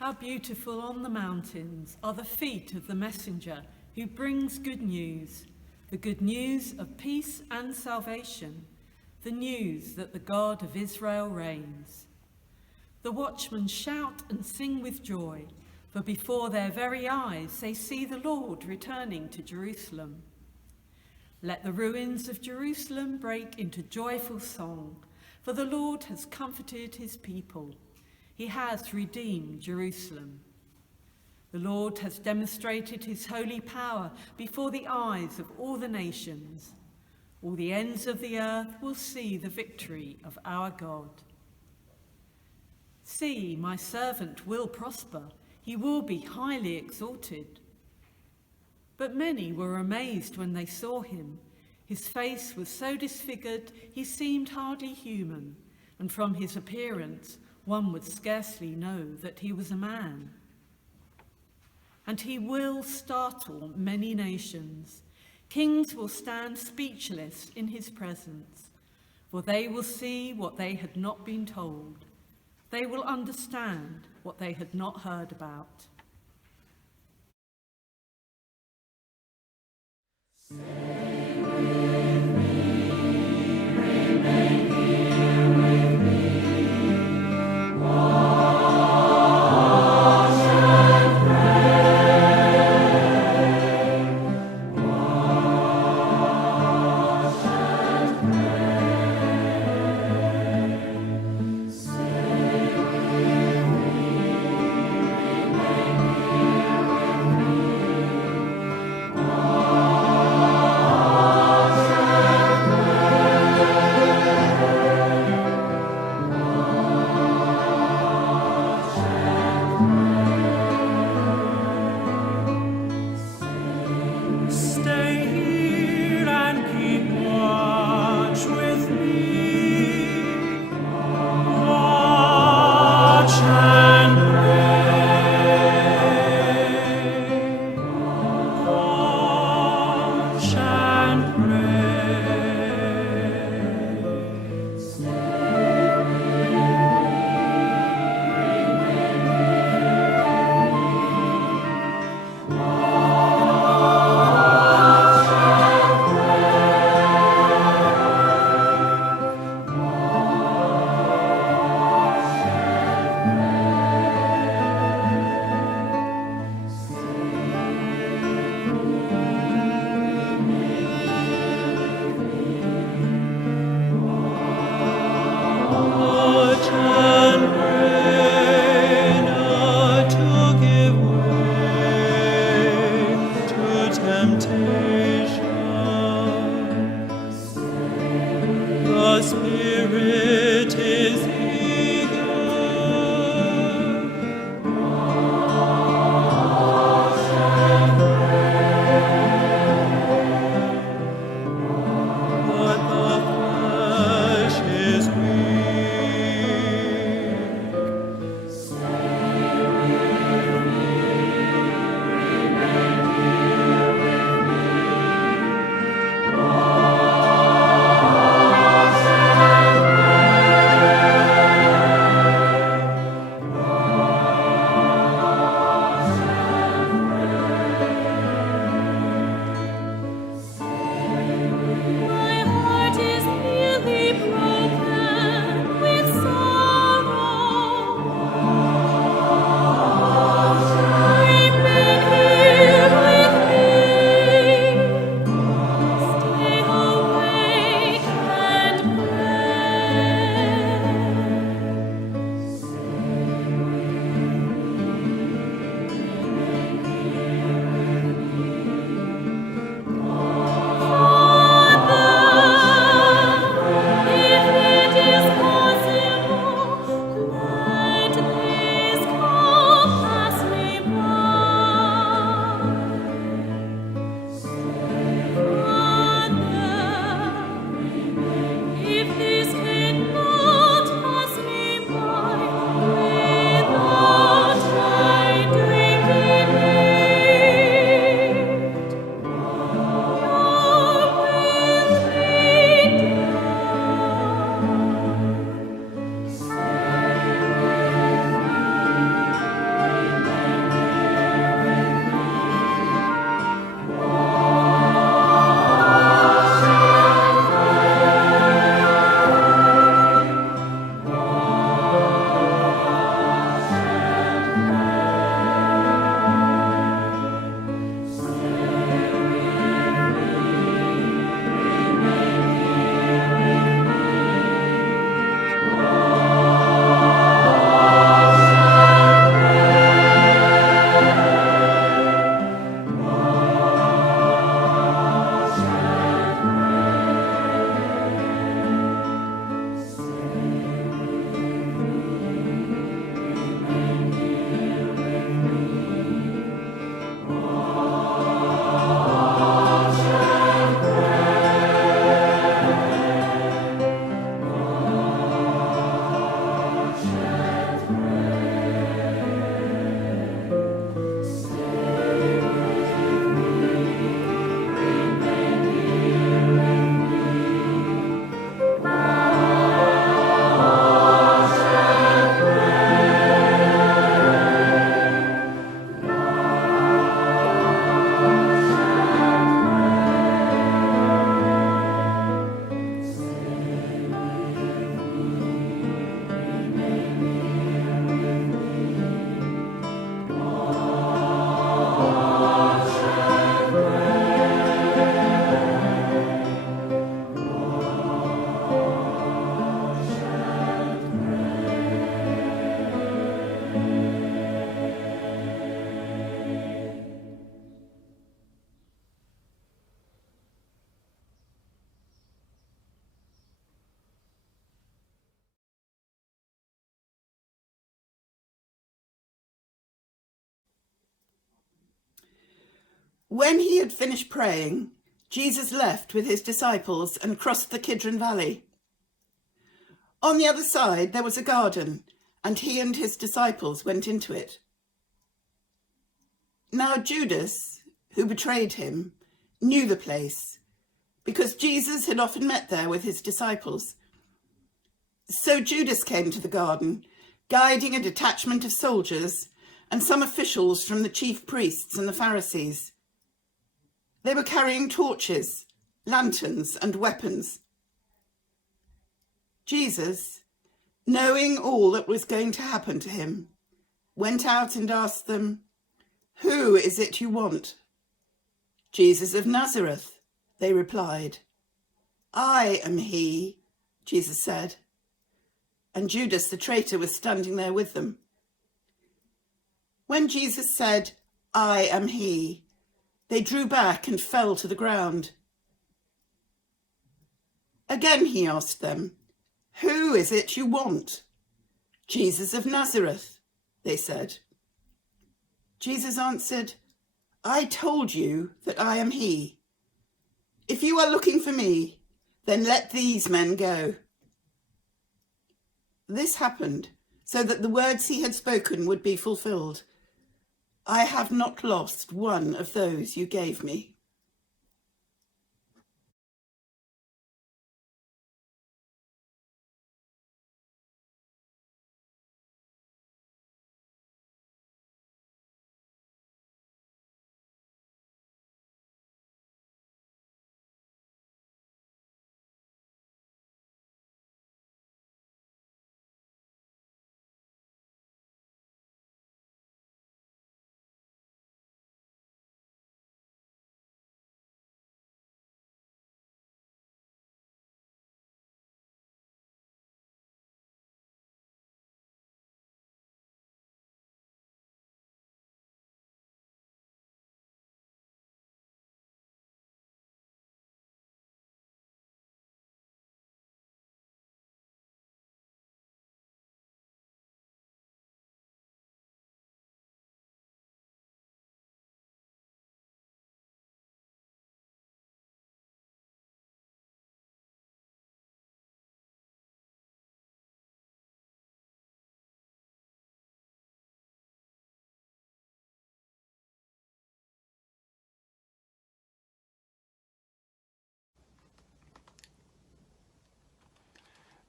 How beautiful on the mountains are the feet of the messenger who brings good news, the good news of peace and salvation, the news that the God of Israel reigns. The watchmen shout and sing with joy, for before their very eyes they see the Lord returning to Jerusalem. Let the ruins of Jerusalem break into joyful song, for the Lord has comforted his people. He has redeemed Jerusalem. The Lord has demonstrated his holy power before the eyes of all the nations. All the ends of the earth will see the victory of our God. See, my servant will prosper. He will be highly exalted. But many were amazed when they saw him. His face was so disfigured he seemed hardly human, and from his appearance one would scarcely know that he was a man. And he will startle many nations. Kings will stand speechless in his presence, for they will see what they had not been told. They will understand what they had not heard about. Stay with me, remain here with me. Watch and pray. Watch and pray. Stay with me, remain When he had finished praying, Jesus left with his disciples and crossed the Kidron Valley. On the other side there was a garden, and he and his disciples went into it. Now Judas, who betrayed him, knew the place, because Jesus had often met there with his disciples. So Judas came to the garden, guiding a detachment of soldiers and some officials from the chief priests and the Pharisees. They were carrying torches, lanterns, and weapons. Jesus, knowing all that was going to happen to him, went out and asked them, "Who is it you want?" "Jesus of Nazareth," they replied. "I am he," Jesus said. And Judas the traitor was standing there with them. When Jesus said, "I am he," they drew back and fell to the ground. Again he asked them, "Who is it you want?" "Jesus of Nazareth," they said. Jesus answered, "I told you that I am he. If you are looking for me, then let these men go." This happened so that the words he had spoken would be fulfilled. "I have not lost one of those you gave me."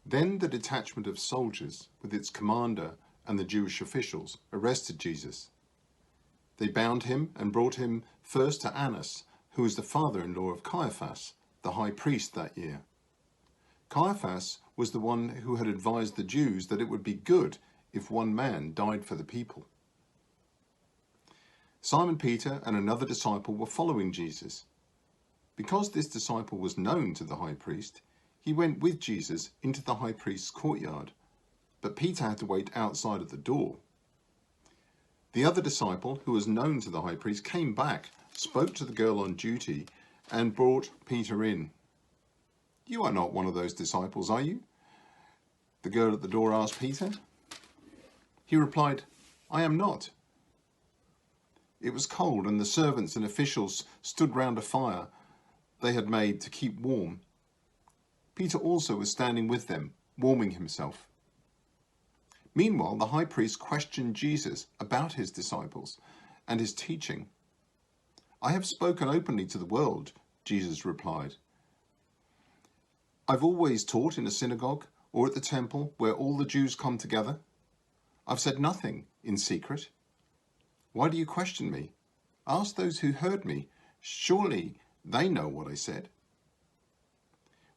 Then the detachment of soldiers, with its commander and the Jewish officials, arrested Jesus. They bound him and brought him first to Annas, who was the father-in-law of Caiaphas, the high priest that year. Caiaphas was the one who had advised the Jews that it would be good if one man died for the people. Simon Peter and another disciple were following Jesus. Because this disciple was known to the high priest, he went with Jesus into the high priest's courtyard, but Peter had to wait outside of the door. The other disciple, who was known to the high priest, came back, spoke to the girl on duty, and brought Peter in. "You are not one of those disciples, are you?" the girl at the door asked Peter. He replied, "I am not." It was cold, and the servants and officials stood round a fire they had made to keep warm. Peter also was standing with them, warming himself. Meanwhile, the high priest questioned Jesus about his disciples and his teaching. "I have spoken openly to the world," Jesus replied. "I've always taught in a synagogue or at the temple where all the Jews come together. I've said nothing in secret. Why do you question me? Ask those who heard me. Surely they know what I said."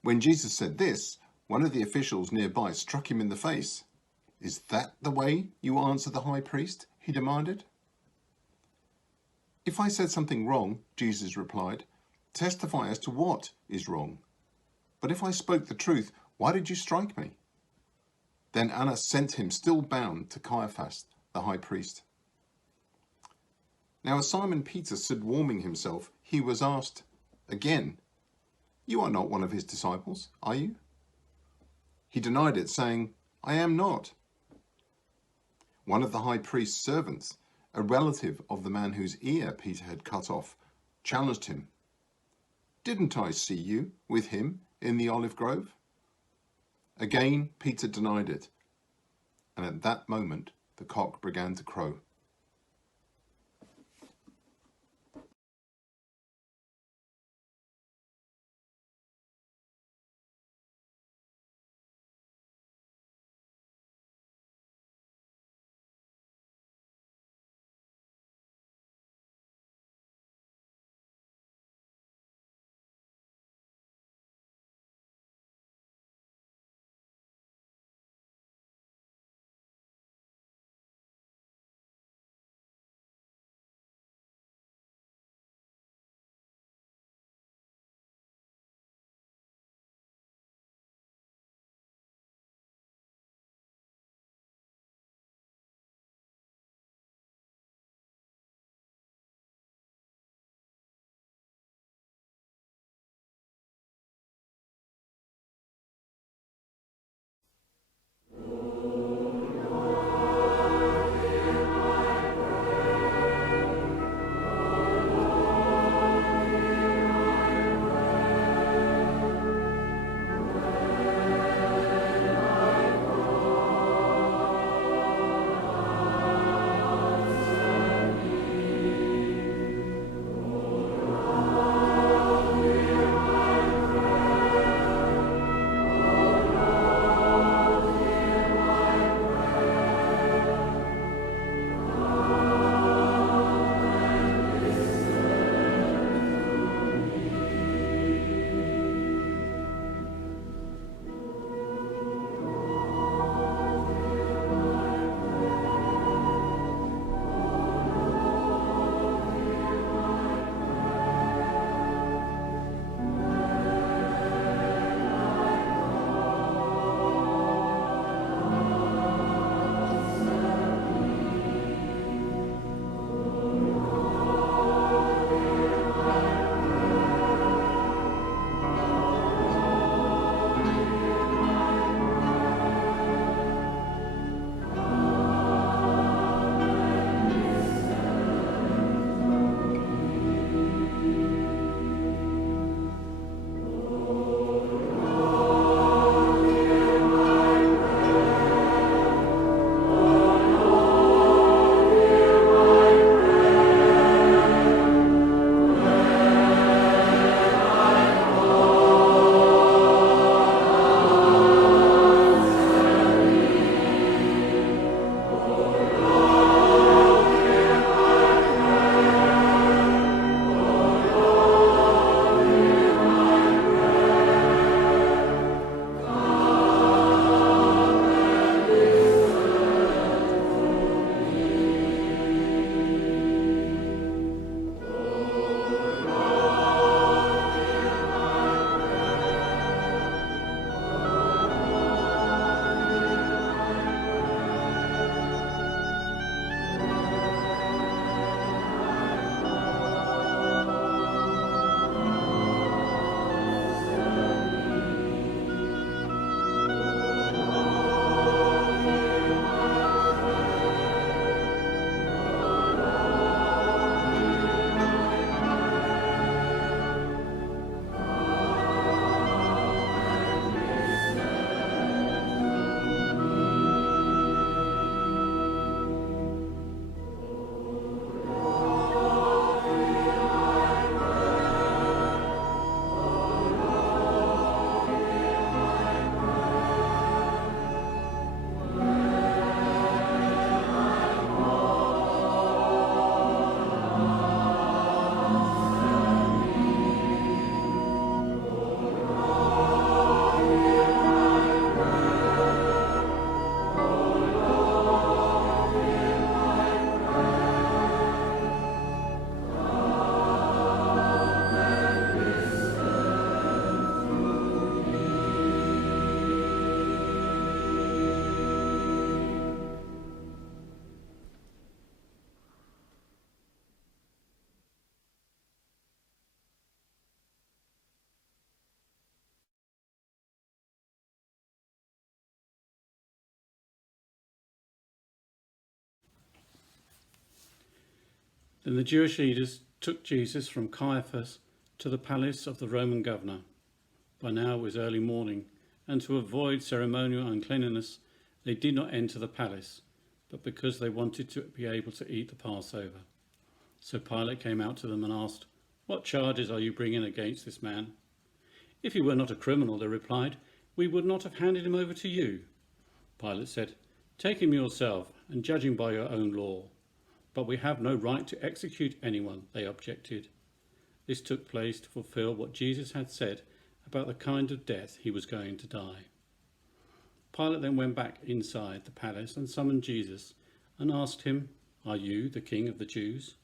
When Jesus said this, one of the officials nearby struck him in the face. "Is that the way you answer the high priest?" he demanded. "If I said something wrong," Jesus replied, "testify as to what is wrong. But if I spoke the truth, why did you strike me?" Then Annas sent him, still bound, to Caiaphas, the high priest. Now as Simon Peter stood warming himself, he was asked again, "You are not one of his disciples, are you?" He denied it, saying, "I am not." One of the high priest's servants, a relative of the man whose ear Peter had cut off, challenged him. "Didn't I see you with him in the olive grove?" Again, Peter denied it, and at that moment the cock began to crow. Then the Jewish leaders took Jesus from Caiaphas to the palace of the Roman governor. By now it was early morning, and to avoid ceremonial uncleanliness, they did not enter the palace, but because they wanted to be able to eat the Passover. So Pilate came out to them and asked, "What charges are you bringing against this man?" "If he were not a criminal," they replied, "we would not have handed him over to you." Pilate said, "Take him yourself and judge him by your own law." "But we have no right to execute anyone," they objected. This took place to fulfill what Jesus had said about the kind of death he was going to die. Pilate then went back inside the palace and summoned Jesus and asked him, "Are you the king of the Jews?"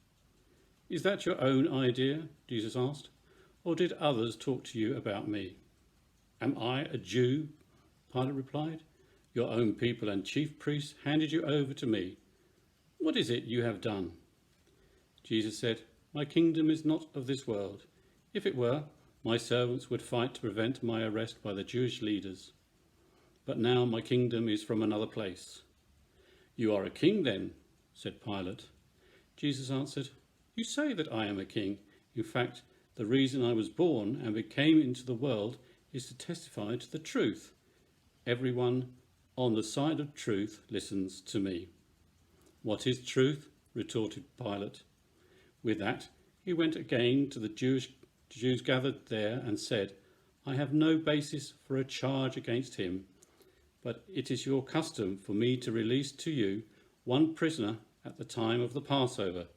"Is that your own idea?" Jesus asked. "Or did others talk to you about me?" "Am I a Jew?" Pilate replied. "Your own people and chief priests handed you over to me. What is it you have done?" Jesus said, "My kingdom is not of this world. If it were, my servants would fight to prevent my arrest by the Jewish leaders. But now my kingdom is from another place." "You are a king then?" said Pilate. Jesus answered, "You say that I am a king. In fact, the reason I was born and came into the world is to testify to the truth. Everyone on the side of truth listens to me." "What is truth?" retorted Pilate. With that, he went again to the Jews gathered there and said, "I have no basis for a charge against him, but it is your custom for me to release to you one prisoner at the time of the Passover.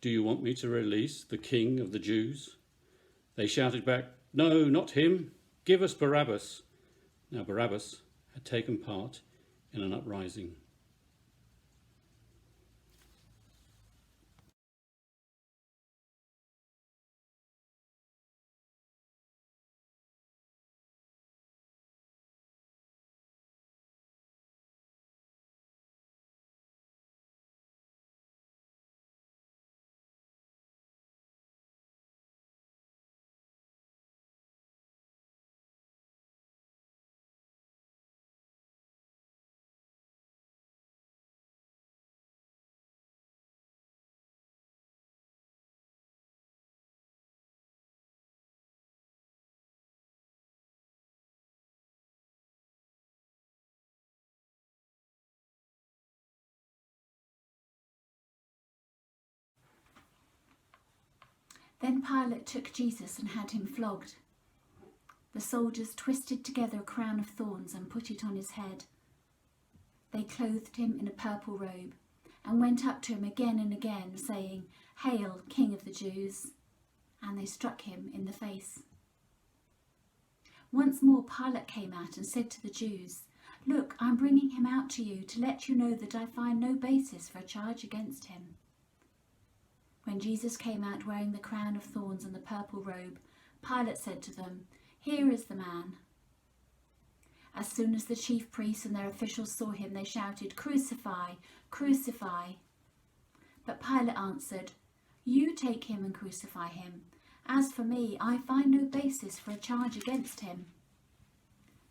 Do you want me to release the king of the Jews?" They shouted back, "No, not him. Give us Barabbas." Now Barabbas had taken part in an uprising. Then Pilate took Jesus and had him flogged. The soldiers twisted together a crown of thorns and put it on his head. They clothed him in a purple robe and went up to him again and again, saying, "Hail, King of the Jews!" And they struck him in the face. Once more Pilate came out and said to the Jews, "Look, I'm bringing him out to you to let you know that I find no basis for a charge against him." When Jesus came out wearing the crown of thorns and the purple robe, Pilate said to them, "Here is the man." As soon as the chief priests and their officials saw him, they shouted, "Crucify! Crucify!" But Pilate answered, "You take him and crucify him. As for me, I find no basis for a charge against him."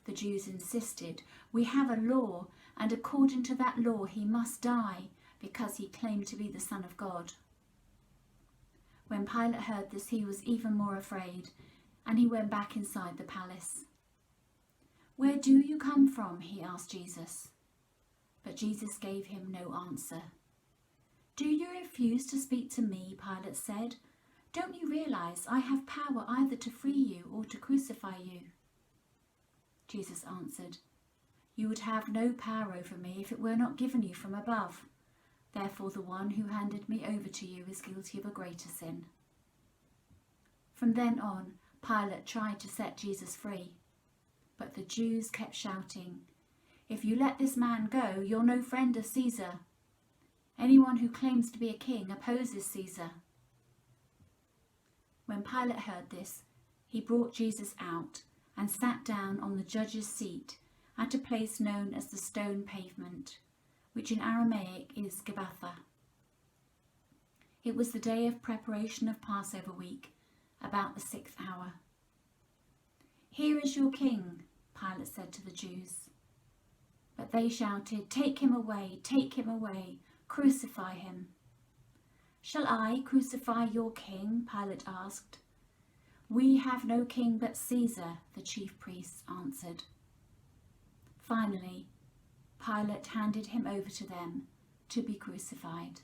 The Jews insisted, "We have a law, and according to that law he must die, because he claimed to be the Son of God." When Pilate heard this, he was even more afraid, and he went back inside the palace. "Where do you come from?" he asked Jesus. But Jesus gave him no answer. "Do you refuse to speak to me?" Pilate said. "Don't you realize I have power either to free you or to crucify you?" Jesus answered, "You would have no power over me if it were not given you from above. Therefore the one who handed me over to you is guilty of a greater sin." From then on, Pilate tried to set Jesus free. But the Jews kept shouting, "If you let this man go, you're no friend of Caesar. Anyone who claims to be a king opposes Caesar." When Pilate heard this, he brought Jesus out and sat down on the judge's seat at a place known as the Stone Pavement, which in Aramaic is Gabbatha. It was the day of preparation of Passover week, about the 6th hour. "Here is your king," Pilate said to the Jews. But they shouted, "Take him away, crucify him." "Shall I crucify your king?" Pilate asked. "We have no king but Caesar," the chief priests answered. Finally, Pilate handed him over to them to be crucified.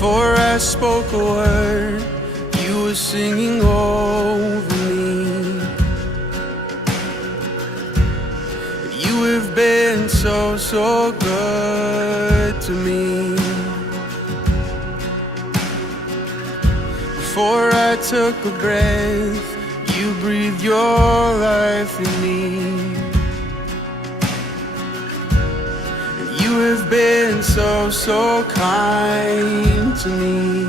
Before I spoke a word, you were singing over me. You have been so, so good to me. Before I took a breath, you breathed your life in me. You have been so, so kind to me.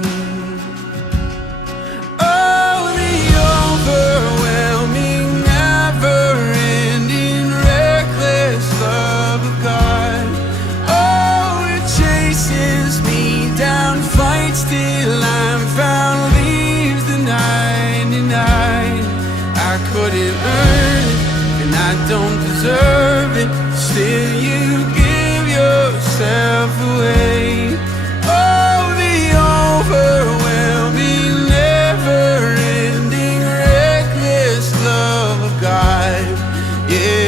Oh, the overwhelming, never-ending, reckless love of God. Oh, it chases me down, fights till I'm found, leaves the 99. I couldn't earn it, and I don't deserve it. Still, you give yourself away. Oh, the overwhelming, never-ending, reckless love of God. Yeah.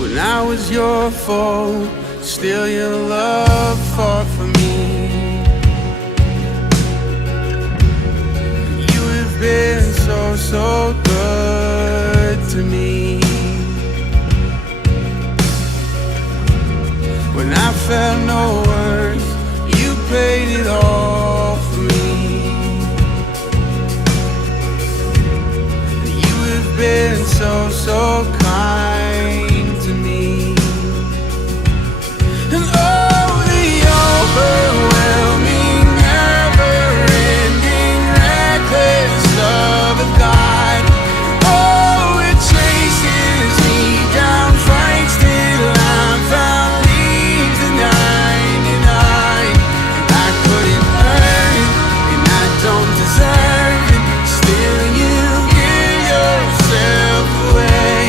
When I was your foe, still your love fought for me. You have been so, so good to me. When I felt no worth, you paid it all for me. You have been so, so kind to me. And oh, the overwhelming, never-ending, reckless love of God. Oh, it chases me down, fights till I'm found, leaves the 99. I couldn't earn it, and I don't deserve it. Still, you give yourself away.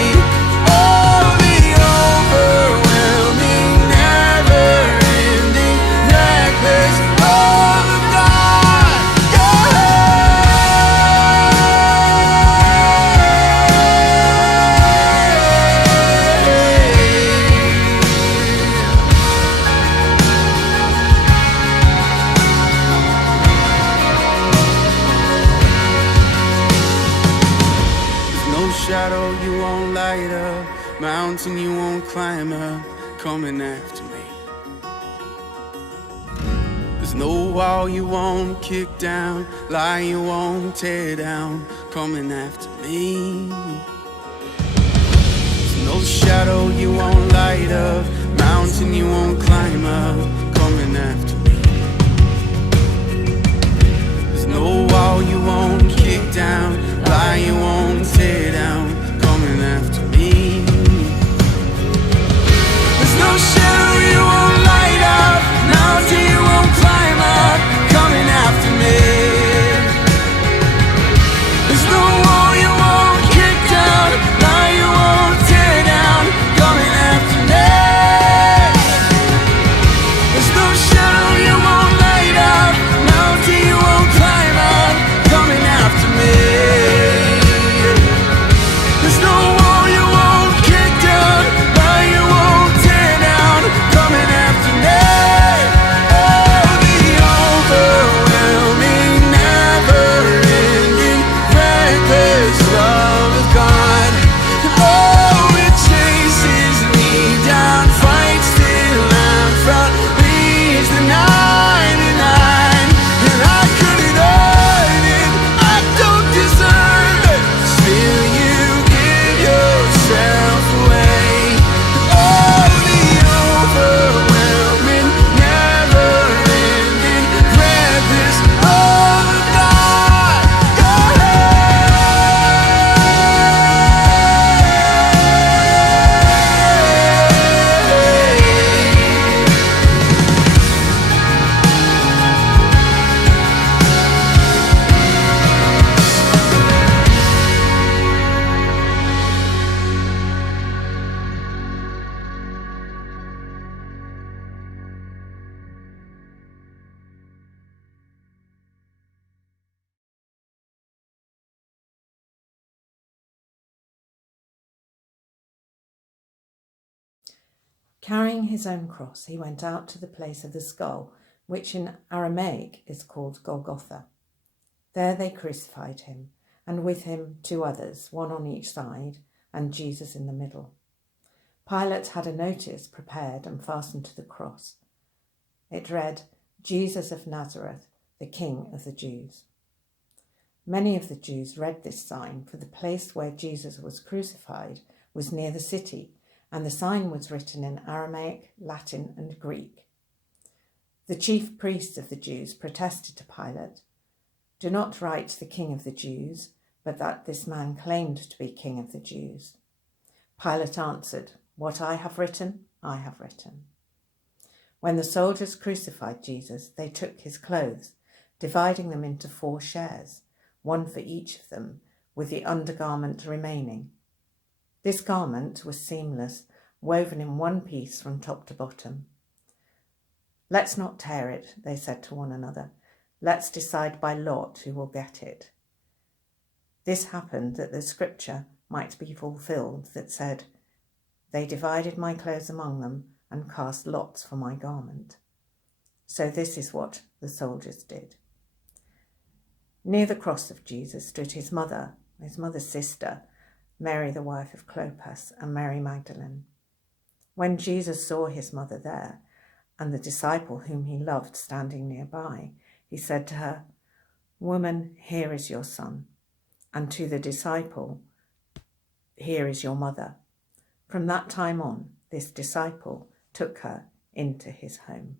Oh, the overwhelming, never-ending, reckless love of God. There's no shadow you won't light up, mountain you won't climb up, coming after me. There's no wall you won't kick down, lie you won't tear down, coming after me. There's no shadow you won't light up, mountain you won't climb up, coming after me. There's no wall you won't kick down, lie you won't tear down, coming after me. There's no shadow you won't light up, mountain Carrying his own cross, he went out to the place of the skull, which in Aramaic is called Golgotha. There they crucified him, and with him 2 others, one on each side, and Jesus in the middle. Pilate had a notice prepared and fastened to the cross. It read, "Jesus of Nazareth, the King of the Jews." Many of the Jews read this sign, for the place where Jesus was crucified was near the city, and the sign was written in Aramaic, Latin, and Greek. The chief priests of the Jews protested to Pilate, "Do not write the King of the Jews, but that this man claimed to be King of the Jews." Pilate answered, "What I have written, I have written." When the soldiers crucified Jesus, they took his clothes, dividing them into 4 shares, one for each of them, with the undergarment remaining. This garment was seamless, woven in one piece from top to bottom. "Let's not tear it," they said to one another. "Let's decide by lot who will get it." This happened that the scripture might be fulfilled that said, "They divided my clothes among them and cast lots for my garment." So this is what the soldiers did. Near the cross of Jesus stood his mother's sister, Mary the wife of Clopas, and Mary Magdalene. When Jesus saw his mother there, and the disciple whom he loved standing nearby, he said to her, "Woman, here is your son," and to the disciple, "Here is your mother." From that time on, this disciple took her into his home.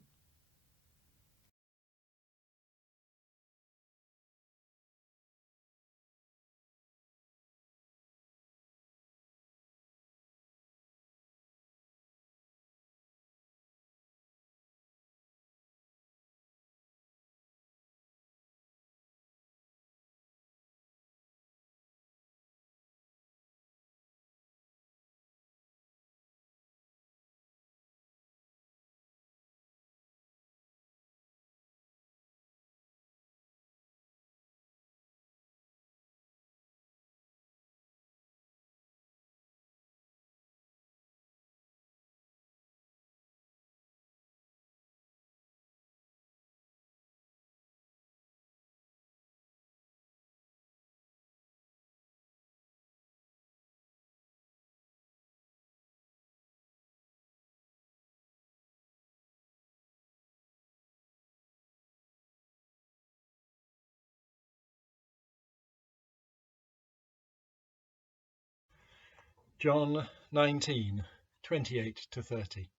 John 19:28-30.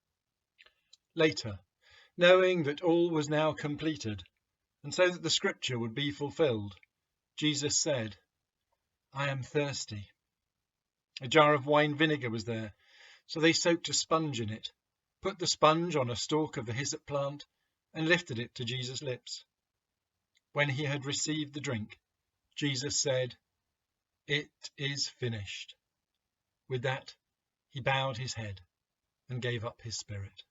Later, knowing that all was now completed, and so that the scripture would be fulfilled, Jesus said, "I am thirsty." A jar of wine vinegar was there, so they soaked a sponge in it, put the sponge on a stalk of the hyssop plant, and lifted it to Jesus' lips. When he had received the drink, Jesus said, "It is finished." With that, he bowed his head and gave up his spirit.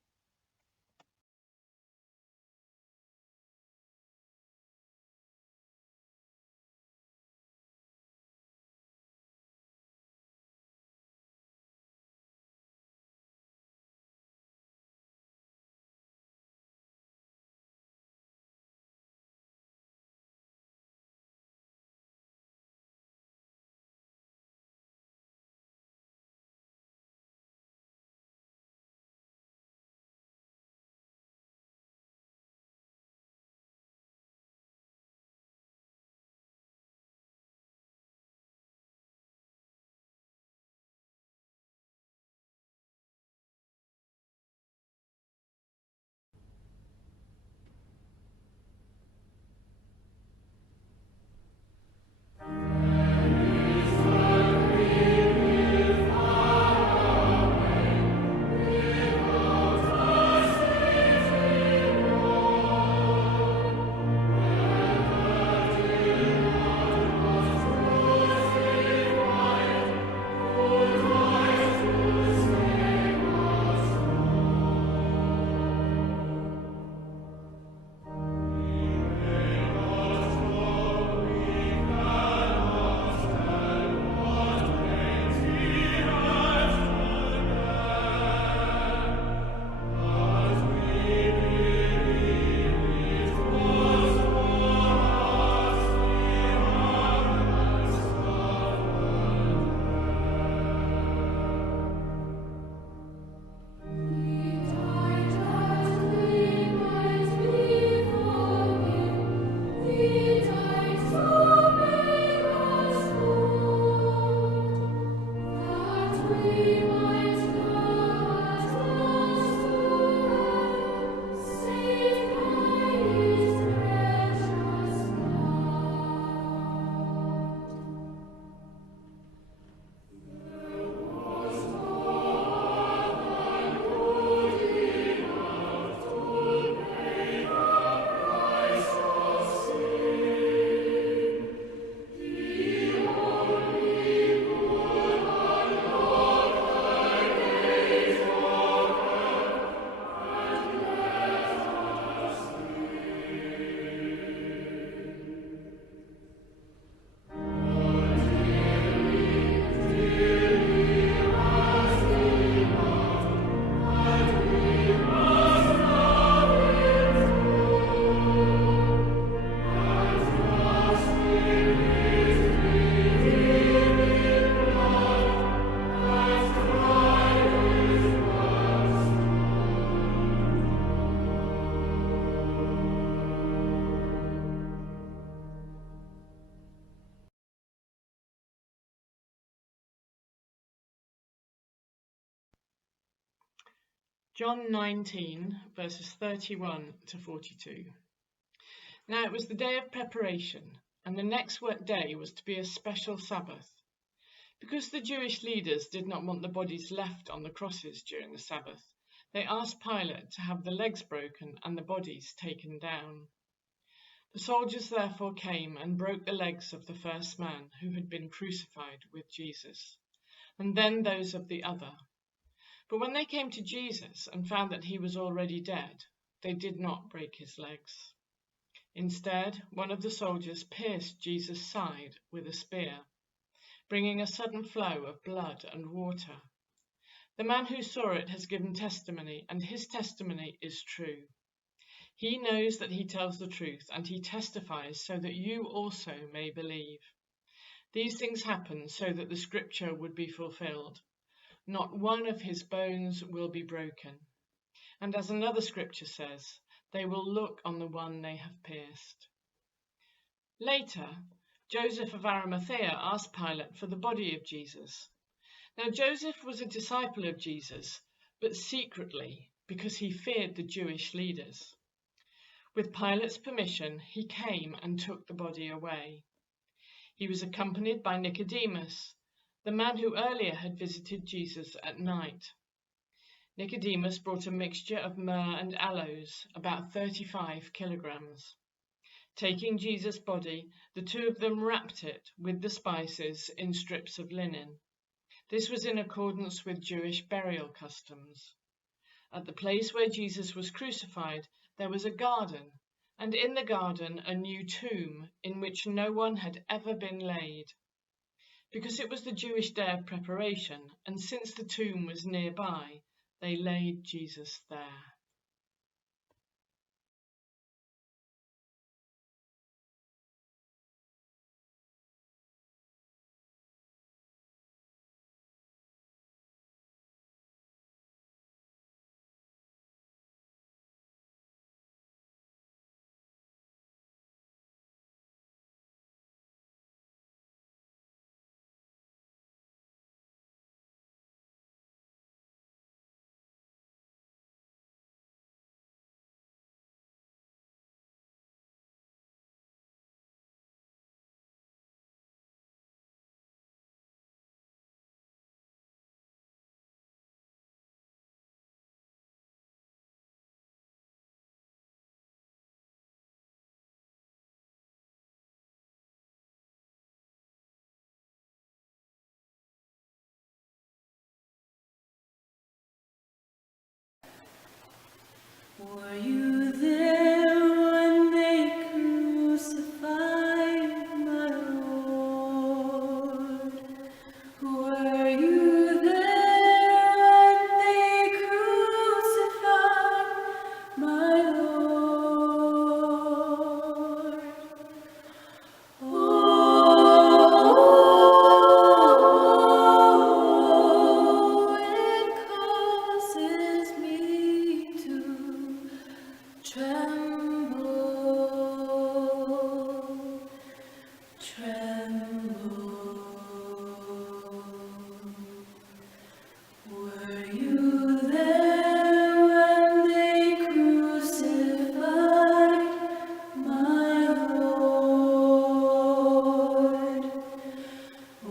John 19, verses 31 to 42. Now it was the day of preparation, and the next day was to be a special Sabbath. Because the Jewish leaders did not want the bodies left on the crosses during the Sabbath, they asked Pilate to have the legs broken and the bodies taken down. The soldiers therefore came and broke the legs of the first man who had been crucified with Jesus, and then those of the other. But when they came to Jesus and found that he was already dead, they did not break his legs. Instead, one of the soldiers pierced Jesus' side with a spear, bringing a sudden flow of blood and water. The man who saw it has given testimony, and his testimony is true. He knows that he tells the truth, and he testifies so that you also may believe. These things happened so that the scripture would be fulfilled. Not one of his bones will be broken. And as another scripture says, they will look on the one they have pierced. Later, Joseph of Arimathea asked Pilate for the body of Jesus. Now Joseph was a disciple of Jesus, but secretly, because he feared the Jewish leaders. With Pilate's permission, he came and took the body away. He was accompanied by Nicodemus, the man who earlier had visited Jesus at night. Nicodemus brought a mixture of myrrh and aloes, about 35 kilograms. Taking Jesus' body, the two of them wrapped it with the spices in strips of linen. This was in accordance with Jewish burial customs. At the place where Jesus was crucified, there was a garden, and in the garden a new tomb in which no one had ever been laid. Because it was the Jewish day of preparation, and since the tomb was nearby, they laid Jesus there. Were you there when they crucified my Lord? Were you there when they crucified my Lord? Oh, it causes me to tremble, tremble. Were you there when they crucified my Lord?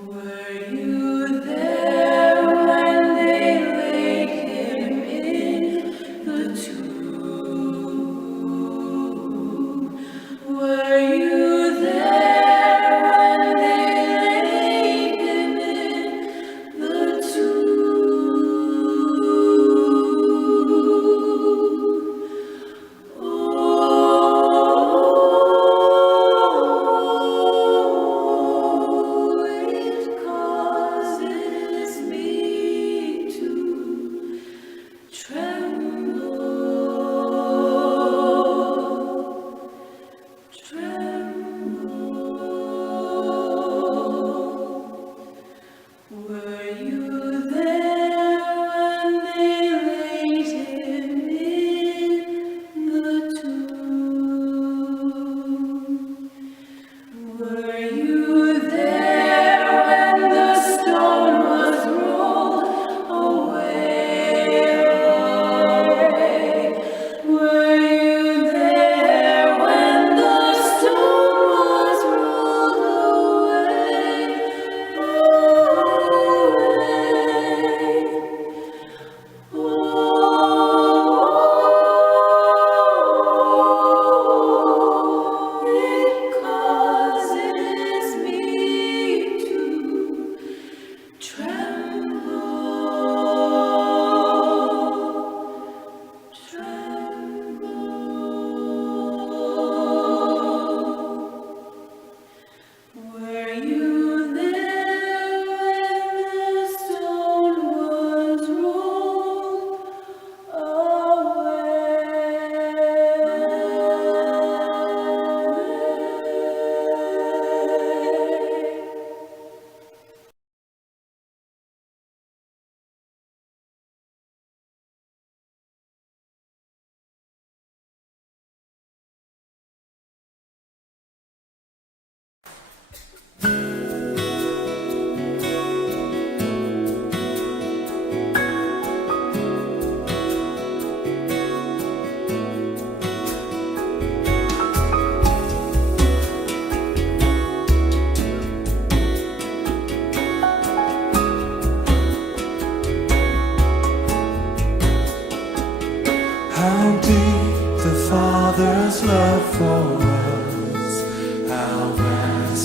Were you there when they laid him in the tomb? Were you there when they laid him in the tomb? Oh, it causes me to tremble, tremble. Were you there when they laid him in the tomb? Were you there when the stone was rolled away?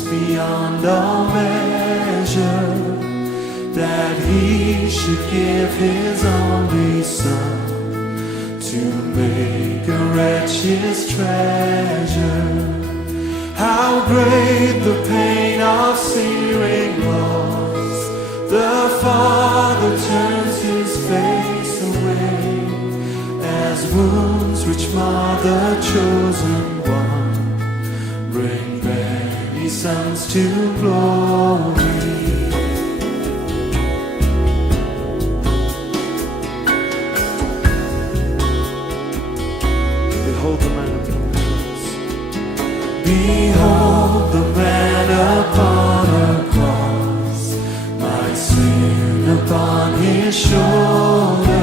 beyond all measure, that he should give his only Son to make a wretch his treasure. How great the pain of searing loss! The Father turns his face away, as wounds which mar the chosen one bring many sons to glory. Behold the man upon the cross. Behold the man upon a cross, my sin upon his shoulders.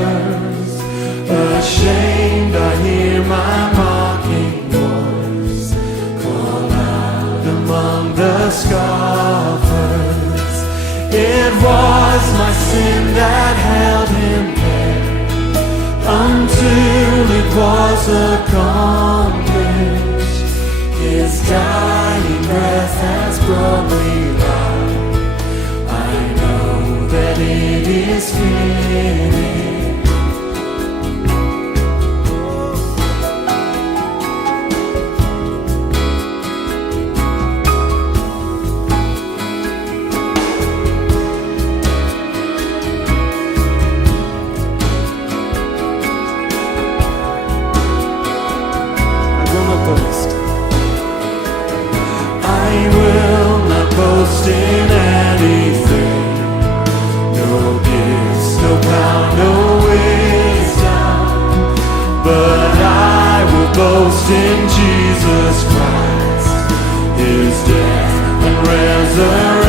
Ashamed I hear my mocking voice call out among the scoffers. It was my sin that held him there until it was accomplished. His dying breath has brought me life. I know that it is finished. Boast in anything, no gifts, no power, no wisdom, but I will boast in Jesus Christ, his death and resurrection.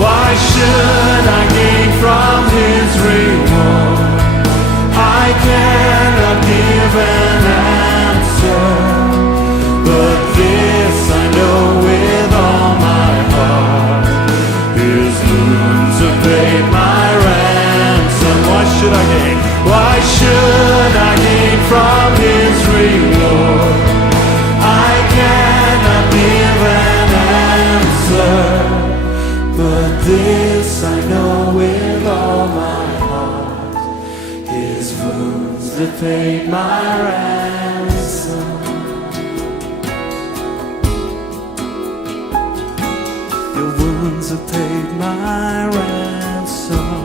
Why should I gain from his reward? I cannot give an answer, but this I know with all my heart, his wounds have paid my ransom. Why should I gain? Why should I gain from his reward? I cannot give an answer, but this I know with all my heart, his wounds have paid my ransom. Your wounds have paid my ransom.